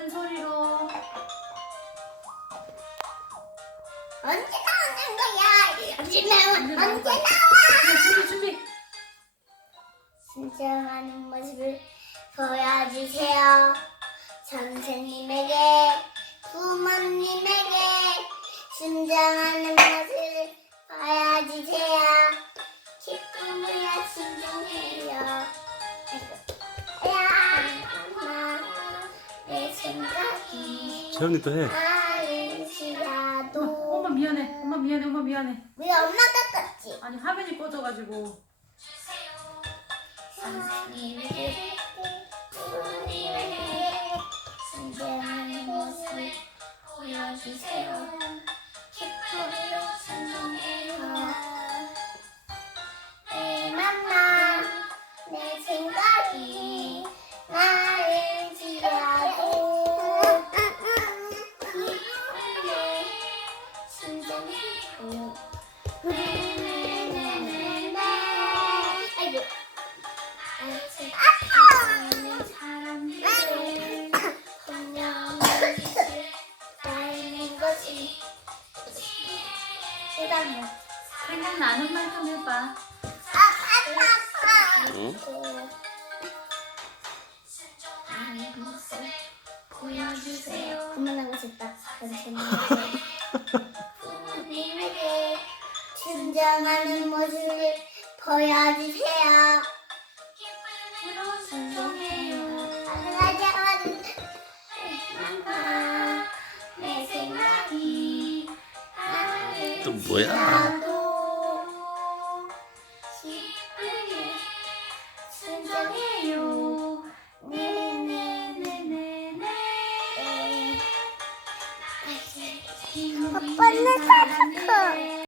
큰 소리로. 언제 나오는 거야? 언제 나와? 언제? 나와? 네, 준비 준비. 진정하는 모습을 보여주세요. 선생님에게, 재현이 또 해. 아는지라도 엄마 미안해. 엄마 미안해. 엄마 미안해. 왜 엄마가 떴지? 아니 화면이 꺼져가지고. 선생님 생각나는 말좀 해봐. 아파 아파 응? 하는 모습 보여주세요 그만하고 싶다 진정하는 모습을 보여주세요 또 뭐야?